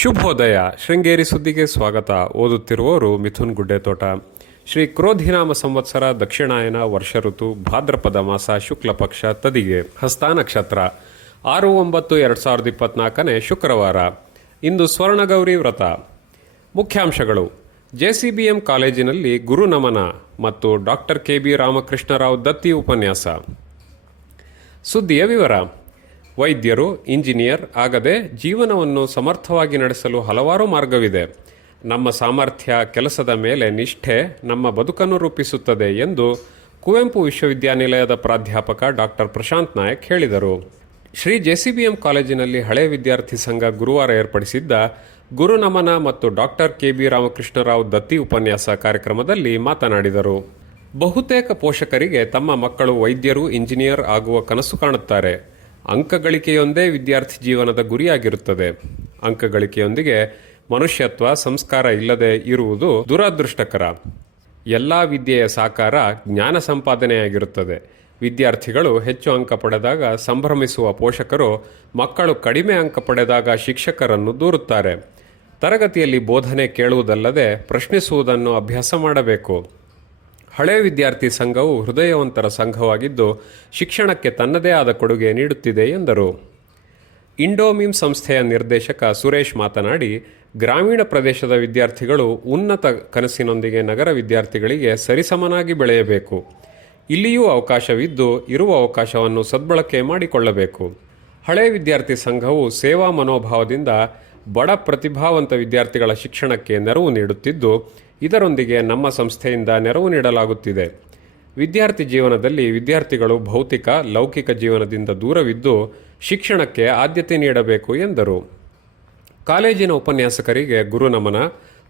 ಶುಭೋದಯ. ಶೃಂಗೇರಿ ಸುದ್ದಿಗೆ ಸ್ವಾಗತ. ಓದುತ್ತಿರುವವರು ಮಿಥುನ್ ಗುಡ್ಡೆತೋಟ. ಶ್ರೀ ಕ್ರೋಧಿನಾಮ ಸಂವತ್ಸರ ದಕ್ಷಿಣಾಯನ ವರ್ಷ ಋತು ಭಾದ್ರಪದ ಮಾಸ ಶುಕ್ಲ ಪಕ್ಷ ತದಿಗೆ. ಹಸ್ತ ನಕ್ಷತ್ರ. ಆರು ಒಂಬತ್ತು ಎರಡು ಸಾವಿರದ ಇಪ್ಪತ್ನಾಲ್ಕನೇ ಶುಕ್ರವಾರ. ಇಂದು ಸ್ವರ್ಣಗೌರಿ ವ್ರತ. ಮುಖ್ಯಾಂಶಗಳು. ಜೆಸಿಬಿಎಂ ಕಾಲೇಜಿನಲ್ಲಿ ಗುರು ನಮನ ಮತ್ತು ಡಾಕ್ಟರ್ ಕೆ ಬಿ ರಾಮಕೃಷ್ಣರಾವ್ ದತ್ತಿ ಉಪನ್ಯಾಸ. ಸುದ್ದಿಯ ವಿವರ. ವೈದ್ಯರು, ಇಂಜಿನಿಯರ್ ಆಗದೆ ಜೀವನವನ್ನು ಸಮರ್ಥವಾಗಿ ನಡೆಸಲು ಹಲವಾರು ಮಾರ್ಗವಿದೆ. ನಮ್ಮ ಸಾಮರ್ಥ್ಯ ಕೆಲಸದ ಮೇಲೆ ನಿಷ್ಠೆ ನಮ್ಮ ಬದುಕನ್ನು ರೂಪಿಸುತ್ತದೆ ಎಂದು ಕುವೆಂಪು ವಿಶ್ವವಿದ್ಯಾನಿಲಯದ ಪ್ರಾಧ್ಯಾಪಕ ಡಾಕ್ಟರ್ ಪ್ರಶಾಂತ್ ನಾಯಕ್ ಹೇಳಿದರು. ಶ್ರೀ ಜೆಸಿಬಿಎಂ ಕಾಲೇಜಿನಲ್ಲಿ ಹಳೆ ವಿದ್ಯಾರ್ಥಿ ಸಂಘ ಗುರುವಾರ ಏರ್ಪಡಿಸಿದ್ದ ಗುರು ನಮನ ಮತ್ತು ಡಾಕ್ಟರ್ ಕೆ ಬಿ ರಾಮಕೃಷ್ಣರಾವ್ ದತ್ತಿ ಉಪನ್ಯಾಸ ಕಾರ್ಯಕ್ರಮದಲ್ಲಿ ಮಾತನಾಡಿದರು. ಬಹುತೇಕ ಪೋಷಕರಿಗೆ ತಮ್ಮ ಮಕ್ಕಳು ವೈದ್ಯರು, ಇಂಜಿನಿಯರ್ ಆಗುವ ಕನಸು ಕಾಣುತ್ತಾರೆ. ಅಂಕಗಳಿಕೆಯೊಂದೇ ವಿದ್ಯಾರ್ಥಿ ಜೀವನದ ಗುರಿಯಾಗಿರುತ್ತದೆ. ಅಂಕಗಳಿಕೆಯೊಂದಿಗೆ ಮನುಷ್ಯತ್ವ, ಸಂಸ್ಕಾರ ಇಲ್ಲದೆ ಇರುವುದು ದುರದೃಷ್ಟಕರ. ಎಲ್ಲ ವಿದ್ಯೆಯ ಸಾಕಾರ ಜ್ಞಾನ ಸಂಪಾದನೆಯಾಗಿರುತ್ತದೆ. ವಿದ್ಯಾರ್ಥಿಗಳು ಹೆಚ್ಚು ಅಂಕ ಪಡೆದಾಗ ಸಂಭ್ರಮಿಸುವ ಪೋಷಕರು ಮಕ್ಕಳು ಕಡಿಮೆ ಅಂಕ ಪಡೆದಾಗ ಶಿಕ್ಷಕರನ್ನು ದೂರುತ್ತಾರೆ. ತರಗತಿಯಲ್ಲಿ ಬೋಧನೆ ಕೇಳುವುದಲ್ಲದೆ ಪ್ರಶ್ನಿಸುವುದನ್ನು ಅಭ್ಯಾಸ ಮಾಡಬೇಕು. ಹಳೆ ವಿದ್ಯಾರ್ಥಿ ಸಂಘವು ಹೃದಯವಂತರ ಸಂಘವಾಗಿದ್ದು ಶಿಕ್ಷಣಕ್ಕೆ ತನ್ನದೇ ಆದ ಕೊಡುಗೆ ನೀಡುತ್ತಿದೆ ಎಂದರು. ಇಂಡೋಮಿಮ್ ಸಂಸ್ಥೆಯ ನಿರ್ದೇಶಕ ಸುರೇಶ್ ಮಾತನಾಡಿ, ಗ್ರಾಮೀಣ ಪ್ರದೇಶದ ವಿದ್ಯಾರ್ಥಿಗಳು ಉನ್ನತ ಕನಸಿನೊಂದಿಗೆ ನಗರ ವಿದ್ಯಾರ್ಥಿಗಳಿಗೆ ಸರಿಸಮನಾಗಿ ಬೆಳೆಯಬೇಕು. ಇಲ್ಲಿಯೂ ಅವಕಾಶವಿದ್ದು ಇರುವ ಅವಕಾಶವನ್ನು ಸದ್ಬಳಕೆ ಮಾಡಿಕೊಳ್ಳಬೇಕು. ಹಳೆ ವಿದ್ಯಾರ್ಥಿ ಸಂಘವು ಸೇವಾ ಮನೋಭಾವದಿಂದ ಬಡ ಪ್ರತಿಭಾವಂತ ವಿದ್ಯಾರ್ಥಿಗಳ ಶಿಕ್ಷಣಕ್ಕೆ ನೆರವು ನೀಡುತ್ತಿದ್ದು ಇದರೊಂದಿಗೆ ನಮ್ಮ ಸಂಸ್ಥೆಯಿಂದ ನೆರವು ನೀಡಲಾಗುತ್ತಿದೆ. ವಿದ್ಯಾರ್ಥಿ ಜೀವನದಲ್ಲಿ ವಿದ್ಯಾರ್ಥಿಗಳು ಭೌತಿಕ, ಲೌಕಿಕ ಜೀವನದಿಂದ ದೂರವಿದ್ದು ಶಿಕ್ಷಣಕ್ಕೆ ಆದ್ಯತೆ ನೀಡಬೇಕು ಎಂದರು. ಕಾಲೇಜಿನ ಉಪನ್ಯಾಸಕರಿಗೆ ಗುರು ನಮನ,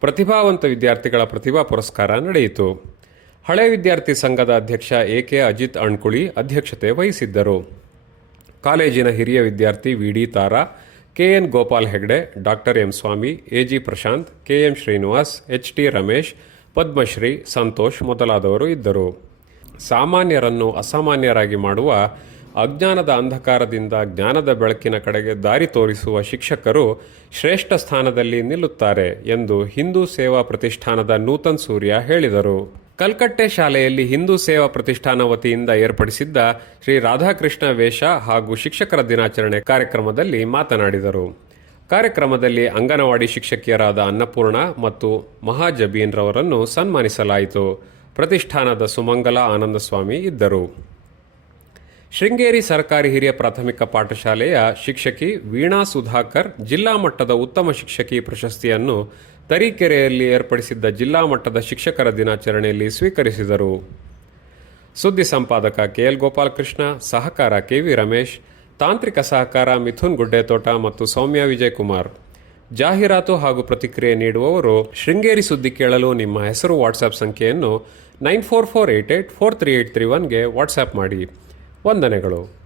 ಪ್ರತಿಭಾವಂತ ವಿದ್ಯಾರ್ಥಿಗಳ ಪ್ರತಿಭಾ ಪುರಸ್ಕಾರ ನಡೆಯಿತು. ಹಳೆ ವಿದ್ಯಾರ್ಥಿ ಸಂಘದ ಅಧ್ಯಕ್ಷ ಎ ಕೆ ಅಜಿತ್ ಅಣ್ಕುಳಿ ಅಧ್ಯಕ್ಷತೆ ವಹಿಸಿದ್ದರು. ಕಾಲೇಜಿನ ಹಿರಿಯ ವಿದ್ಯಾರ್ಥಿ V D Tara KN Gopal Hegde, doctor M Swami, AG Prashant, KM Srinivas, H T Ramesh, Padmashri, Santosh ಮೊದಲಾದವರು ಇದ್ದರು. ಸಾಮಾನ್ಯರನ್ನು ಅಸಾಮಾನ್ಯರಾಗಿ ಮಾಡುವ ಅಜ್ಞಾನದ ಅಂಧಕಾರದಿಂದ ಜ್ಞಾನದ ಬೆಳಕಿನ ಕಡೆಗೆ ದಾರಿ ತೋರಿಸುವ ಶಿಕ್ಷಕರು ಶ್ರೇಷ್ಠ ಸ್ಥಾನದಲ್ಲಿ ನಿಲ್ಲುತ್ತಾರೆ ಎಂದು ಹಿಂದೂ ಸೇವಾ ಪ್ರತಿಷ್ಠಾನದ ನೂತನ್ ಸೂರ್ಯ ಹೇಳಿದರು. ಕಲ್ಕಟ್ಟೆ ಶಾಲೆಯಲ್ಲಿ ಹಿಂದೂ ಸೇವಾ ಪ್ರತಿಷ್ಠಾನ ವತಿಯಿಂದ ಏರ್ಪಡಿಸಿದ್ದ ಶ್ರೀ ರಾಧಾಕೃಷ್ಣ ವೇಷ ಹಾಗೂ ಶಿಕ್ಷಕರ ದಿನಾಚರಣೆ ಕಾರ್ಯಕ್ರಮದಲ್ಲಿ ಮಾತನಾಡಿದರು. ಕಾರ್ಯಕ್ರಮದಲ್ಲಿ ಅಂಗನವಾಡಿ ಶಿಕ್ಷಕಿಯರಾದ ಅನ್ನಪೂರ್ಣ ಮತ್ತು ಮಹಾಜಬೀನ್ ರವರನ್ನು ಸನ್ಮಾನಿಸಲಾಯಿತು. ಪ್ರತಿಷ್ಠಾನದ ಸುಮಂಗಲ ಆನಂದಸ್ವಾಮಿ ಇದ್ದರು. ಶೃಂಗೇರಿ ಸರ್ಕಾರಿ ಹಿರಿಯ ಪ್ರಾಥಮಿಕ ಪಾಠಶಾಲೆಯ ಶಿಕ್ಷಕಿ ವೀಣಾ ಸುಧಾಕರ್ ಜಿಲ್ಲಾ ಮಟ್ಟದ ಉತ್ತಮ ಶಿಕ್ಷಕಿ ಪ್ರಶಸ್ತಿಯನ್ನು ತರೀಕೆರೆಯಲ್ಲಿ ಏರ್ಪಡಿಸಿದ್ದ ಜಿಲ್ಲಾ ಮಟ್ಟದ ಶಿಕ್ಷಕರ ದಿನಾಚರಣೆಯಲ್ಲಿ ಸ್ವೀಕರಿಸಿದರು. ಸುದ್ದಿ ಸಂಪಾದಕ ಕೆಎಲ್ ಗೋಪಾಲಕೃಷ್ಣ, ಸಹಕಾರ ಕೆ ವಿ ರಮೇಶ್, ತಾಂತ್ರಿಕ ಸಹಕಾರ ಮಿಥುನ್ ಗುಡ್ಡೆತೋಟ ಮತ್ತು ಸೌಮ್ಯ ವಿಜಯಕುಮಾರ್. ಜಾಹೀರಾತು ಹಾಗೂ ಪ್ರತಿಕ್ರಿಯೆ ನೀಡುವವರು ಶೃಂಗೇರಿ ಸುದ್ದಿ ಕೇಳಲು ನಿಮ್ಮ ಹೆಸರು, ವಾಟ್ಸ್ಆ್ಯಪ್ ಸಂಖ್ಯೆಯನ್ನು nine four four eight eight four three eight three ಒನ್ಗೆ WhatsApp ಮಾಡಿ. ವಂದನೆಗಳು.